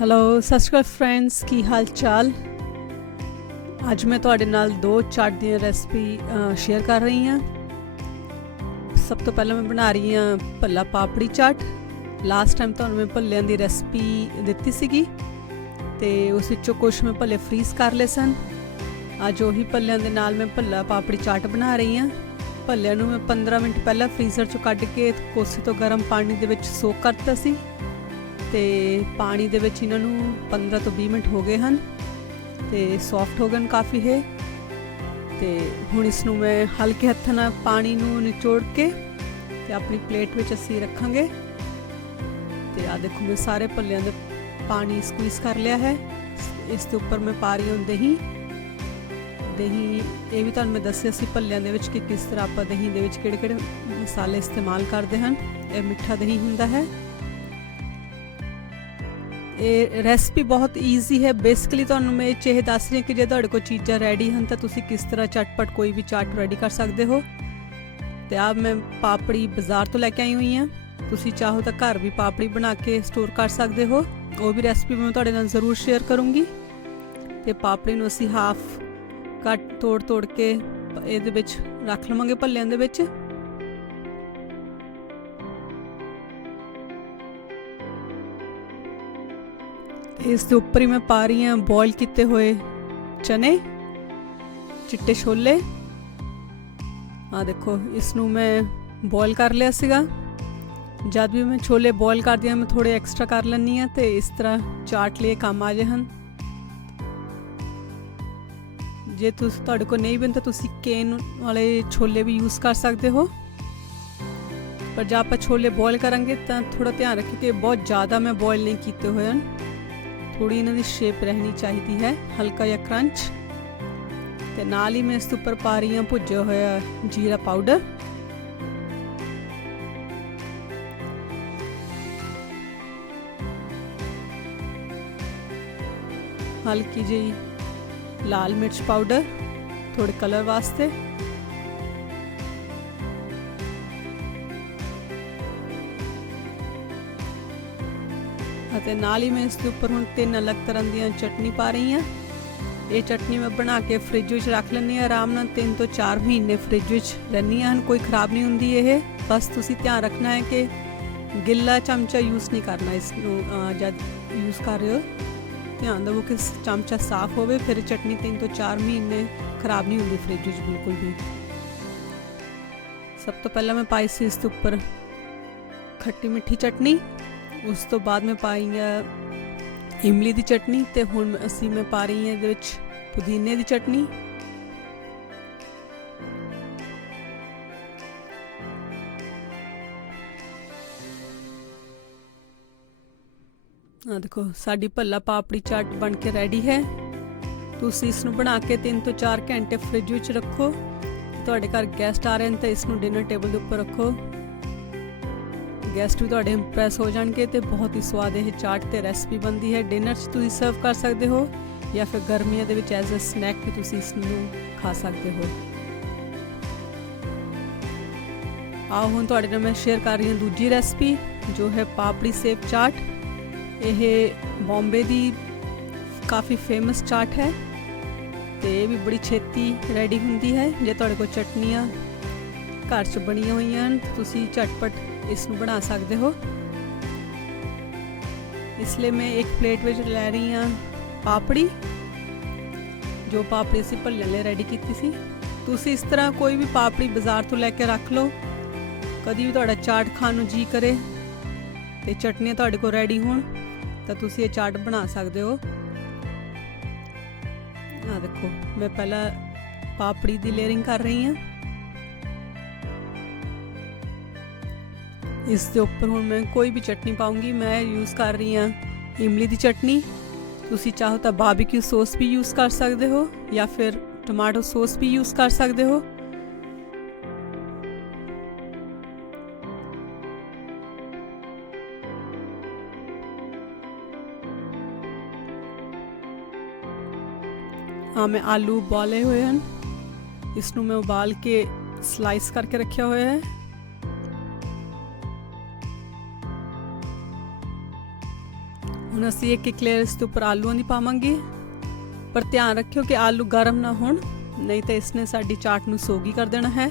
Hello, ਸਤਿ ਸ਼੍ਰੀ ਅਕਾਲ friends, ਕੀ ਹਾਲ ਚਾਲ। ਅੱਜ ਮੈਂ ਤੁਹਾਡੇ ਨਾਲ ਦੋ ਚਾਟ ਦੀਆਂ ਰੈਸਪੀ ਸ਼ੇਅਰ ਕਰ ਰਹੀ ਹਾਂ। ਸਭ ਤੋਂ ਪਹਿਲਾਂ ਮੈਂ ਬਣਾ ਰਹੀ ਹਾਂ ਭੱਲਾ ਪਾਪੜੀ ਚਾਟ। ਲਾਸਟ ਟਾਈਮ ਤੁਹਾਨੂੰ ਮੈਂ ਭੱਲਿਆਂ ਦੀ ਰੈਸਪੀ ਦਿੱਤੀ ਸੀਗੀ ਅਤੇ ਉਸ ਵਿੱਚੋਂ ਕੁਛ ਮੈਂ ਭੱਲੇ ਫਰੀਜ਼ ਕਰ ਲਏ ਸਨ। ਅੱਜ ਉਹੀ ਭੱਲਿਆਂ ਦੇ ਨਾਲ ਮੈਂ ਭੱਲਾ ਪਾਪੜੀ ਚਾਟ ਬਣਾ ਰਹੀ ਹਾਂ। ਭੱਲਿਆਂ ਨੂੰ ਮੈਂ 15 ਮਿੰਟ ਪਹਿਲਾਂ ਫਰੀਜ਼ਰ 'ਚੋਂ ਕੱਢ ਕੇ ਕੋਸੇ ਤੋਂ ਗਰਮ ਪਾਣੀ ਦੇ ਵਿੱਚ ਸੋਕ ਕਰ ਦਿੱਤਾ ਸੀ ਅਤੇ ਪਾਣੀ ਦੇ ਵਿੱਚ ਇਹਨਾਂ ਨੂੰ 15 ਤੋਂ 20 ਮਿੰਟ ਹੋ ਗਏ ਹਨ ਅਤੇ ਸੌਫਟ ਹੋ ਗਏ ਹਨ ਕਾਫੀ ਇਹ। ਅਤੇ ਹੁਣ ਇਸ ਨੂੰ ਮੈਂ ਹਲਕੇ ਹੱਥਾਂ ਨਾਲ ਪਾਣੀ ਨੂੰ ਨਿਚੋੜ ਕੇ ਅਤੇ ਆਪਣੀ ਪਲੇਟ ਵਿੱਚ ਅਸੀਂ ਰੱਖਾਂਗੇ। ਅਤੇ ਆਹ ਦੇਖੋ, ਮੈਂ ਸਾਰੇ ਭੱਲਿਆਂ ਦੇ ਪਾਣੀ ਸਕਵੀਜ਼ ਕਰ ਲਿਆ ਹੈ। ਇਸ ਦੇ ਉੱਪਰ ਮੈਂ ਪਾ ਰਹੀ ਹਾਂ ਦਹੀਂ। ਇਹ ਵੀ ਤੁਹਾਨੂੰ ਮੈਂ ਦੱਸਿਆ ਸੀ ਭੱਲਿਆਂ ਦੇ ਵਿੱਚ ਕਿ ਕਿਸ ਤਰ੍ਹਾਂ ਆਪਾਂ ਦਹੀਂ ਦੇ ਵਿੱਚ ਕਿਹੜੇ ਕਿਹੜੇ ਮਸਾਲੇ ਇਸਤੇਮਾਲ ਕਰਦੇ ਹਨ। ਇਹ ਮਿੱਠਾ ਦਹੀਂ ਹੁੰਦਾ ਹੈ। ਇਹ ਰੈਸਪੀ ਬਹੁਤ ਈਜ਼ੀ ਹੈ। ਬੇਸਿਕਲੀ ਤੁਹਾਨੂੰ ਮੈਂ ਇਹ ਦੱਸ ਰਹੀ ਹਾਂ ਕਿ ਜੇ ਤੁਹਾਡੇ ਕੋਲ ਚੀਜ਼ਾਂ ਰੈਡੀ ਹਨ ਤਾਂ ਤੁਸੀਂ ਕਿਸ ਤਰ੍ਹਾਂ ਝਟਪਟ ਕੋਈ ਵੀ ਚਾਟ ਰੈਡੀ ਕਰ ਸਕਦੇ ਹੋ। ਅਤੇ ਆਹ ਮੈਂ ਪਾਪੜੀ ਬਾਜ਼ਾਰ ਤੋਂ ਲੈ ਕੇ ਆਈ ਹੋਈ ਹਾਂ। ਤੁਸੀਂ ਚਾਹੋ ਤਾਂ ਘਰ ਵੀ ਪਾਪੜੀ ਬਣਾ ਕੇ ਸਟੋਰ ਕਰ ਸਕਦੇ ਹੋ। ਉਹ ਵੀ ਰੈਸਪੀ ਮੈਂ ਤੁਹਾਡੇ ਨਾਲ ਜ਼ਰੂਰ ਸ਼ੇਅਰ ਕਰੂੰਗੀ। ਅਤੇ ਪਾਪੜੀ ਨੂੰ ਅਸੀਂ ਹਾਫ ਤੋੜ ਕੇ ਇਹਦੇ ਵਿੱਚ ਰੱਖ ਲਵਾਂਗੇ ਭੱਲਿਆਂ ਦੇ ਵਿੱਚ। ਇਸ ਦੇ ਉੱਪਰ ਹੀ ਮੈਂ ਪਾ ਰਹੀ ਹਾਂ ਬੋਇਲ ਕੀਤੇ ਹੋਏ ਚਨੇ, ਚਿੱਟੇ ਛੋਲੇ। ਆਹ ਦੇਖੋ, ਇਸ ਨੂੰ ਮੈਂ ਬੋਇਲ ਕਰ ਲਿਆ ਸੀਗਾ। ਜਦ ਵੀ ਮੈਂ ਛੋਲੇ ਬੋਇਲ ਕਰਦੀ ਹਾਂ ਮੈਂ ਥੋੜ੍ਹੇ ਐਕਸਟਰਾ ਕਰ ਲੈਂਦੀ ਹਾਂ ਅਤੇ ਇਸ ਤਰ੍ਹਾਂ ਚਾਟ ਲਈ ਕੰਮ ਆ ਜੇ ਹਨ। ਜੇ ਤੁਹਾਡੇ ਕੋਲ ਨਹੀਂ ਬਣ ਤਾਂ ਤੁਸੀਂ ਕੇਨ ਵਾਲੇ ਛੋਲੇ ਵੀ ਯੂਜ਼ ਕਰ ਸਕਦੇ ਹੋ। ਪਰ ਜੇ ਆਪਾਂ ਛੋਲੇ ਬੋਇਲ ਕਰਾਂਗੇ ਤਾਂ ਥੋੜ੍ਹਾ ਧਿਆਨ ਰੱਖੀ ਕਿ ਬਹੁਤ ਜ਼ਿਆਦਾ ਮੈਂ ਬੋਇਲ ਨਹੀਂ ਕੀਤੇ ਹੋਏ ਹਨ। ਥੋੜ੍ਹੀ ਇਹਨਾਂ ਦੀ ਸ਼ੇਪ ਰਹਿਣੀ ਚਾਹੀਦੀ ਹੈ, ਹਲਕਾ ਜਿਹਾ ਕਰੰਚ। ਅਤੇ ਨਾਲ ਹੀ ਮੈਂ ਇਸ ਦੇ ਉੱਪਰ ਪਾ ਰਹੀ ਹਾਂ ਭੁੱਜਿਆ ਹੋਇਆ ਜੀਰਾ ਪਾਊਡਰ। ਹਲਕੀ ਜਿਹੀ ਲਾਲ ਮਿਰਚ ਪਾਊਡਰ ਥੋੜੇ ਕਲਰ ਵਾਸਤੇ। ਅਤੇ ਨਾਲ ਹੀ ਮੈਂ ਇਸ ਦੇ ਉੱਪਰ ਹੁਣ 3 ਅਲੱਗ ਤਰ੍ਹਾਂ ਦੀਆਂ ਚਟਨੀ ਪਾ ਰਹੀ ਹਾਂ। ਇਹ ਚਟਨੀ ਮੈਂ ਬਣਾ ਕੇ ਫਰਿੱਜ ਵਿੱਚ ਰੱਖ ਲੈਂਦੀ ਹਾਂ। ਆਰਾਮ ਨਾਲ 3 ਤੋਂ 4 ਮਹੀਨੇ ਫਰਿੱਜ ਵਿੱਚ ਰਹਿੰਦੀਆਂ ਹਨ, ਕੋਈ ਖ਼ਰਾਬ ਨਹੀਂ ਹੁੰਦੀ ਇਹ। ਬਸ ਤੁਸੀਂ ਧਿਆਨ ਰੱਖਣਾ ਹੈ ਕਿ ਗਿੱਲਾ ਚਮਚਾ ਯੂਜ਼ ਨਹੀਂ ਕਰਨਾ ਇਸ ਨੂੰ। ਜਦ ਯੂਜ਼ ਕਰ ਰਹੇ ਹੋ ਧਿਆਨ ਦੇਵੋ ਕਿ ਚਮਚਾ ਸਾਫ਼ ਹੋਵੇ, ਫਿਰ ਚਟਨੀ 3 ਤੋਂ 4 ਮਹੀਨੇ ਖ਼ਰਾਬ ਨਹੀਂ ਹੁੰਦੀ ਫਰਿੱਜ ਵਿੱਚ ਬਿਲਕੁਲ ਵੀ। ਸਭ ਤੋਂ ਪਹਿਲਾਂ ਮੈਂ ਪਾਈ ਸੀ ਇਸ ਦੇ ਉੱਪਰ ਖੱਟੀ ਮਿੱਠੀ ਚਟਨੀ। ਉਸ ਤੋਂ ਬਾਅਦ ਮੈਂ ਪਾਈ ਹੈ ਇਮਲੀ ਦੀ ਚਟਨੀ ਅਤੇ ਹੁਣ ਮੈਂ ਪਾ ਰਹੀ ਹਾਂ ਇਹਦੇ ਵਿੱਚ ਪੁਦੀਨੇ ਦੀ ਚਟਨੀ। ਦੇਖੋ, ਸਾਡੀ ਭੱਲਾ ਪਾਪੜੀ ਚਾਟ ਬਣ ਕੇ ਰੈਡੀ ਹੈ। ਤੁਸੀਂ ਇਸ ਨੂੰ ਬਣਾ ਕੇ 3 ਤੋਂ 4 ਘੰਟੇ ਫਰਿੱਜ ਵਿੱਚ ਰੱਖੋ। ਤੁਹਾਡੇ ਘਰ ਗੈਸਟ ਆ ਰਹੇ ਹਨ ਤਾਂ ਇਸ ਨੂੰ ਡਿਨਰ ਟੇਬਲ ਦੇ ਉੱਪਰ ਰੱਖੋ। ਗੈਸਟ ਵੀ ਤੁਹਾਡੇ ਇੰਪ੍ਰੈਸ ਹੋ ਜਾਣਗੇ ਅਤੇ ਬਹੁਤ ਹੀ ਸਵਾਦ ਇਹ ਚਾਟ ਅਤੇ ਰੈਸਪੀ ਬਣਦੀ ਹੈ। ਡਿਨਰ 'ਚ ਤੁਸੀਂ ਸਰਵ ਕਰ ਸਕਦੇ ਹੋ ਜਾਂ ਫਿਰ ਗਰਮੀਆਂ ਦੇ ਵਿੱਚ ਐਜ਼ ਅ ਸਨੈਕ ਵੀ ਤੁਸੀਂ ਇਸ ਨੂੰ ਖਾ ਸਕਦੇ ਹੋ। ਆਓ ਹੁਣ ਤੁਹਾਡੇ ਨਾਲ ਮੈਂ ਸ਼ੇਅਰ ਕਰ ਰਹੀ ਹਾਂ ਦੂਜੀ ਰੈਸਪੀ, ਜੋ ਹੈ ਪਾਪੜੀ ਸੇਵ ਚਾਟ। ਇਹ ਬੰਬੇ ਦੀ ਕਾਫੀ ਫੇਮਸ ਚਾਟ ਹੈ ਅਤੇ ਇਹ ਵੀ ਬੜੀ ਛੇਤੀ ਰੈਡੀ ਹੁੰਦੀ ਹੈ। ਜੇ ਤੁਹਾਡੇ ਕੋਲ ਚਟਨੀਆਂ ਘਰ 'ਚ ਬਣੀਆਂ ਹੋਈਆਂ ਹਨ ਤੁਸੀਂ ਝਟਪਟ ਇਸ ਨੂੰ ਬਣਾ ਸਕਦੇ ਹੋ। ਇਸ ਲਈ ਮੈਂ ਇੱਕ ਪਲੇਟ ਵਿੱਚ ਲੈ ਰਹੀ ਹਾਂ ਪਾਪੜੀ, ਜੋ ਪਾਪੜੀ ਅਸੀਂ ਭੱਲਿਆਂ ਲਈ ਰੈਡੀ ਕੀਤੀ ਸੀ। ਤੁਸੀਂ ਇਸ ਤਰ੍ਹਾਂ ਕੋਈ ਵੀ ਪਾਪੜੀ ਬਾਜ਼ਾਰ ਤੋਂ ਲੈ ਕੇ ਰੱਖ ਲਓ। ਕਦੀ ਵੀ ਤੁਹਾਡਾ ਚਾਟ ਖਾਣ ਨੂੰ ਜੀ ਕਰੇ ਅਤੇ ਚਟਨੀਆਂ ਤੁਹਾਡੇ ਕੋਲ ਰੈਡੀ ਹੋਣ ਤਾਂ ਤੁਸੀਂ ਇਹ ਚਾਟ ਬਣਾ ਸਕਦੇ ਹੋ। ਆਹ ਦੇਖੋ, ਮੈਂ ਪਹਿਲਾਂ ਪਾਪੜੀ ਦੀ ਲੇਅਰਿੰਗ ਕਰ ਰਹੀ ਹਾਂ। ਇਸ ਦੇ ਉੱਪਰ ਹੁਣ ਮੈਂ ਕੋਈ ਵੀ ਚਟਨੀ ਪਾਊਂਗੀ। ਮੈਂ ਯੂਜ਼ ਕਰ ਰਹੀ ਹਾਂ ਇਮਲੀ ਦੀ ਚਟਨੀ। ਤੁਸੀਂ ਚਾਹੋ ਤਾਂ ਬਾਰਬੀਕਿਊ ਸੌਸ ਵੀ ਯੂਜ਼ ਕਰ ਸਕਦੇ ਹੋ ਜਾਂ ਫਿਰ ਟਮਾਟੋ ਸੌਸ ਵੀ ਯੂਜ਼ ਕਰ ਸਕਦੇ ਹੋ। ਮੈਂ ਆਲੂ ਉਬਾਲੇ ਹੋਏ ਹਨ, ਇਸ ਨੂੰ ਮੈਂ ਉਬਾਲ ਕੇ ਸਲਾਈਸ ਕਰਕੇ ਰੱਖਿਆ ਹੋਇਆ ਹੈ। ਹੁਣ ਅਸੀਂ ਇੱਕ ਲੇਅਰ ਇਸ ਦੇ ਉੱਪਰ ਆਲੂਆਂ ਦੀ ਪਾਵਾਂਗੇ, ਪਰ ਧਿਆਨ ਰੱਖਿਓ ਕਿ ਆਲੂ ਗਰਮ ਨਾ ਹੋਣ, ਨਹੀਂ ਤਾਂ ਇਸਨੇ ਸਾਡੀ ਚਾਟ ਨੂੰ ਸੋਗੀ ਕਰ ਦੇਣਾ ਹੈ।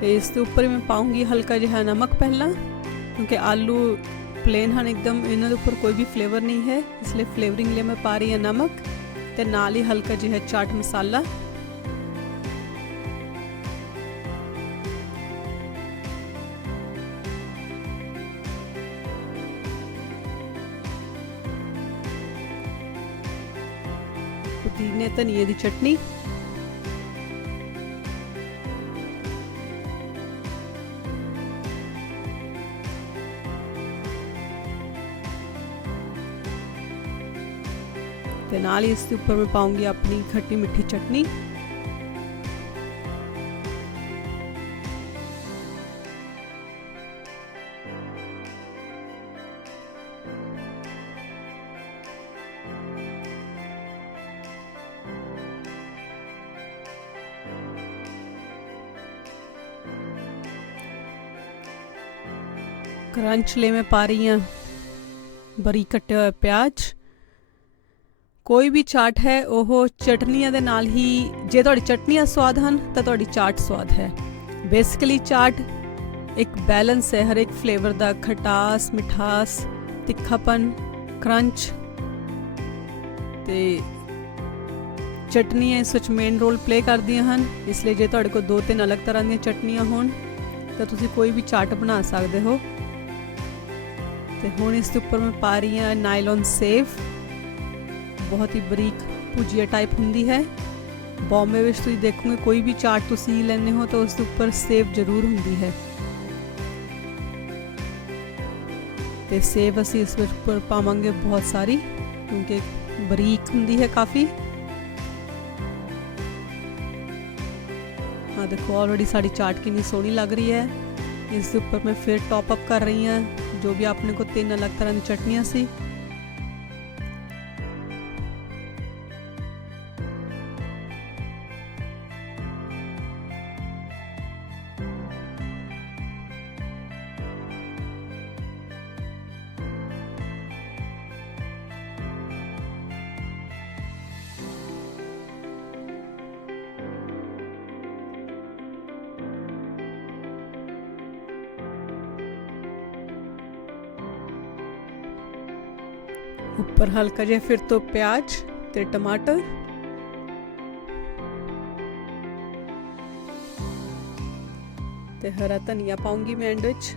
ਤੇ ਇਸ ਦੇ ਉੱਪਰ ਮੈਂ ਪਾਉਂਗੀ ਹਲਕਾ ਜਿਹਾ ਨਮਕ ਪਹਿਲਾਂ, ਕਿਉਂਕਿ ਆਲੂ प्लेन हैं एकदम, इन्होंने ऊपर कोई भी फ्लेवर नहीं है, इसलिए फ्लेवरिंग लिए मैं पा रही हूँ नमक ते नाल ही हल्का जिहा चाट मसाला। पुदीने धनिए दी चटनी, ਤੇ ਨਾਲ ਹੀ ਇਸ ਦੇ ਉੱਪਰ ਮੈਂ ਪਾਉਂਗੀ ਆਪਣੀ ਖੱਟੀ ਮਿੱਠੀ ਚਟਨੀ। क्रंच ले मैं पा रही हूँ बारीक कटे हुए प्याज। कोई भी चाट है ਉਹ ਚਟਨੀਆਂ ਦੇ ਨਾਲ ਹੀ, ਜੇ ਤੁਹਾਡੀ ਚਟਨੀਆਂ ਸਵਾਦ ਹਨ ਤਾਂ ਤੁਹਾਡੀ ਚਾਟ ਸਵਾਦ ਹੈ। ਬੇਸਿਕਲੀ ਚਾਟ ਇੱਕ ਬੈਲੈਂਸ ਹੈ ਹਰ ਇੱਕ ਫਲੇਵਰ ਦਾ, ਖਟਾਸ, ਮਿਠਾਸ, ਤਿੱਖਾਪਨ, ਕਰੰਚ ਤੇ ਚਟਨੀਆਂ ਇਸ ਵਿੱਚ ਮੇਨ ਰੋਲ ਪਲੇ ਕਰਦੀਆਂ ਹਨ। ਇਸ ਲਈ ਜੇ ਤੁਹਾਡੇ ਕੋਲ 2-3 ਅਲੱਗ ਤਰ੍ਹਾਂ ਦੀਆਂ ਚਟਨੀਆਂ ਹੋਣ ਤਾਂ ਤੁਸੀਂ ਕੋਈ ਵੀ ਚਾਟ ਬਣਾ ਸਕਦੇ ਹੋ। ਤੇ ਹੁਣ ਇਸ ਦੇ ਉੱਪਰ ਮੈਂ ਪਾ ਰਹੀ ਹਾਂ ਨਾਈਲੋਨ ਸੇਵ, बहुत ही बरीक भुजिया टाइप होंगी है। बॉम्बे में तुम देखोगे कोई भी चाट तुसी लेने हो तो उसके ऊपर सेव जरूर होंगी है। ते सेव असी इस ऊपर पावांगे बहुत सारी, क्योंकि बरीक होंगी है काफ़ी। हाँ देखो ऑलरेडी साड़ी चाट कितनी सोहनी लग रही है। इस ऊपर मैं फिर टॉप अप कर रही हूँ जो भी अपने को 3 अलग तरह की चटनियाँ सी। ऊपर हल्का जिहा फिर तो प्याज ते टमाटर, ते हरा धनिया पाऊंगी मैं एंड विच।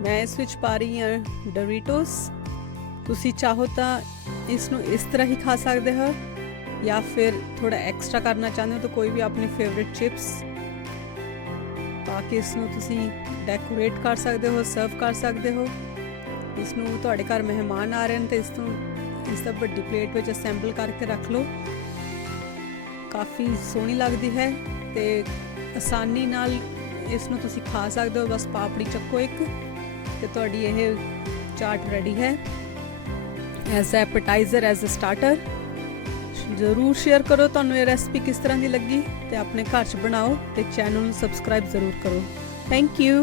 मैं इस विच पा रही हूँ डोरिटोस। तुसी चाहो तो इसनू इस तरह ही खा सकते हो, या फिर थोड़ा एक्स्ट्रा करना चाहते हो तो कोई भी अपने फेवरेट चिप्स ताकि इसनू तुसी डेकोरेट कर सकते हो, सर्व कर सकते हो। इसनू तुहाडे घर मेहमान आ रहे हैं तो इसका बड़ी प्लेट में असैंबल करके रख लो, काफ़ी सोहनी लगती है ते आसानी नाल इसनू तुसी खा सकते हो। बस पापड़ी चक्को एक ते तुहाडी यह चाट रेडी है as appetiser, as a starter. जरूर शेयर करो तुहानू ये रेसिपी किस तरह की लगी, ते अपने घर च बनाओ ते चैनल नू सबसक्राइब जरूर करो। Thank you.